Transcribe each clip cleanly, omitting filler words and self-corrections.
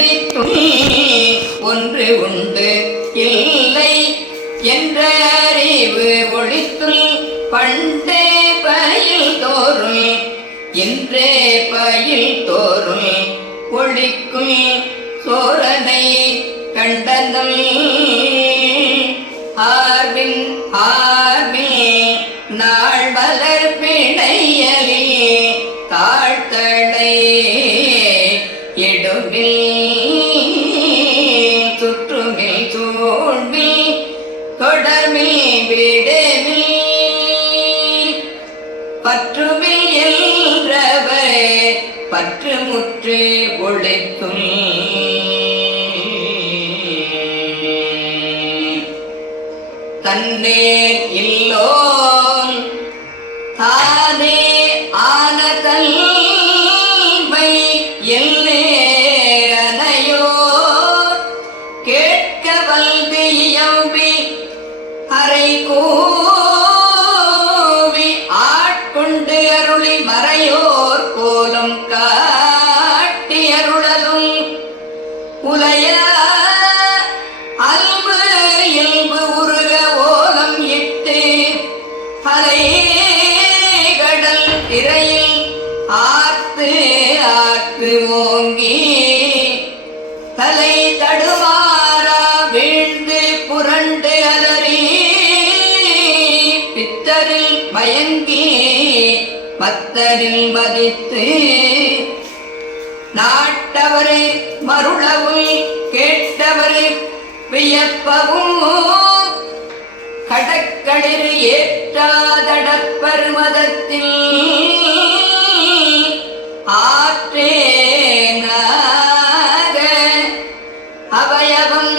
ஒழித்தும் ஒன்று உண்டு இல்லை என்ற அறிவு ஒழித்துள் பண்டே பயில் தோறும் இன்றே பயில் தோறும் ஒழிக்கும் சோரனை கண்டனம் ஆர்வின் ஆர்வில் நாள் மலர் பிணையலே தாழ்த்தடை எடுவில் சுற்றுமில் சூழ்வில் தொடர்மில் விடவில் பற்றுவில் என்றவர் பற்று முற்று ஒழித்தும் தன்னே இல்லோன் தானே ஆன தன்மை எல்லேரனையோ கேட்க வல்வி இயம்பி அறை கூவி ஆட்கொண்டு அருளி மறையோர் கோலம் காட்டி அருளலும் உலைய அல்பு இல்பு உருக ஓலம் இட்டு அலை கடல் திரையில் ஆர்த்து ஆர்த்து ஓங்கி தலை தடுமாறா வீழ்ந்து புரண்டு அலறி பித்தரில் மயங்கி பத்தரில் மதித்து நாட்டவரை மருளவும் கேட்டவரை வியப்பவும் கடற்களிர் ஏற்றாதடப்பர் மதத்தில் ஆற்றேனாக அவயவம்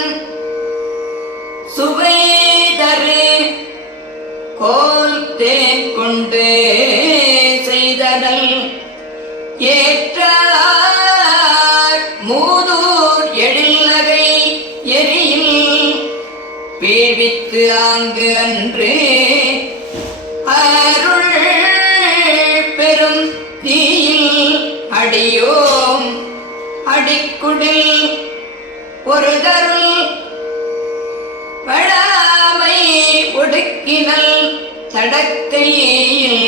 சுவைதரு கோல் தேன் கொண்டு செய்தனல் ஏற்றார் மூதூர் எழில்நகை எரியில் பேவித்து ஆங்கு அன்று அருள் பெரும் தீயில் அடியோம் அடிக்குடில் ஒரு தருள் படாமை ஒடுக்கினல் தடக்கையில்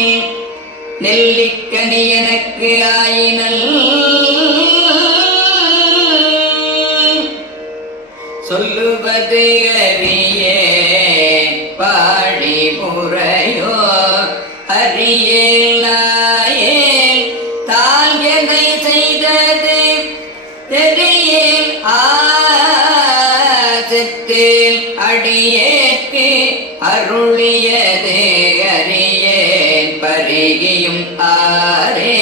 நெல்லிக்கனி எனக்கு ஆயினல் சொல்லுவது அறிய பாடி முறையோ அறியேலாயே தால் எதை செய்தது தெரியேல் ஆசத்தில் அடியேற்கு அருளியது அறியேன் பருகியும் ஆரே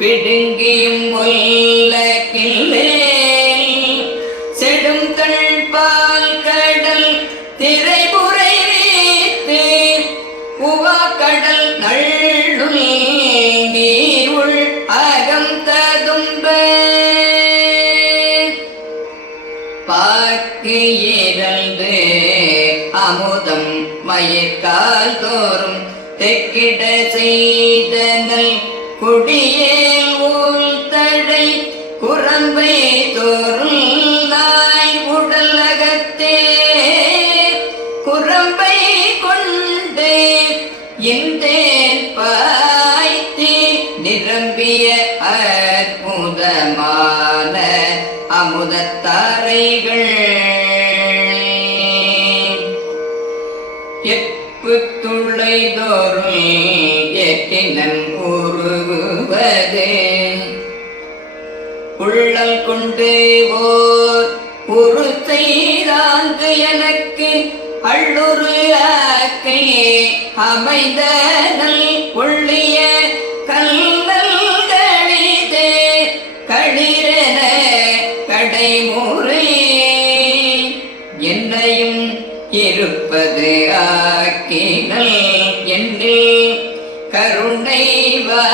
பிடுங்கியும் ஒல்லக்கில்லே செடும் தள்பால் கடல் திரைபுரை வீத்து உவா கடல் நள்ளுள் நீருள் அகம் ததும்ப பாக்கு இறந்து அமுதம் மயிர்கால் தோறும் தெக்கிட செய்தனல் குடியேல் ஊல் தடை குரம்பை தோறும் நாய் உடல் அகத்தே குரம்பை கொண்டு இந்தேன் பாய்த்தி நிரம்பிய அற்புதமான அமுதத்தாரைகள் எப்பு துளைதோறும் எட்டினன் உருவது உள்ளல் கொண்டு ஓர் ஒரு செய்தாங்கு எனக்கு அள்ளுரு ஆக்கையே அமைந்தனல் ஒள்ளிய கல்லல் கழிதே களிரென கடைமுறை என்னையும் இருப்பது ஆக்கினல் என்னில் கருணை வா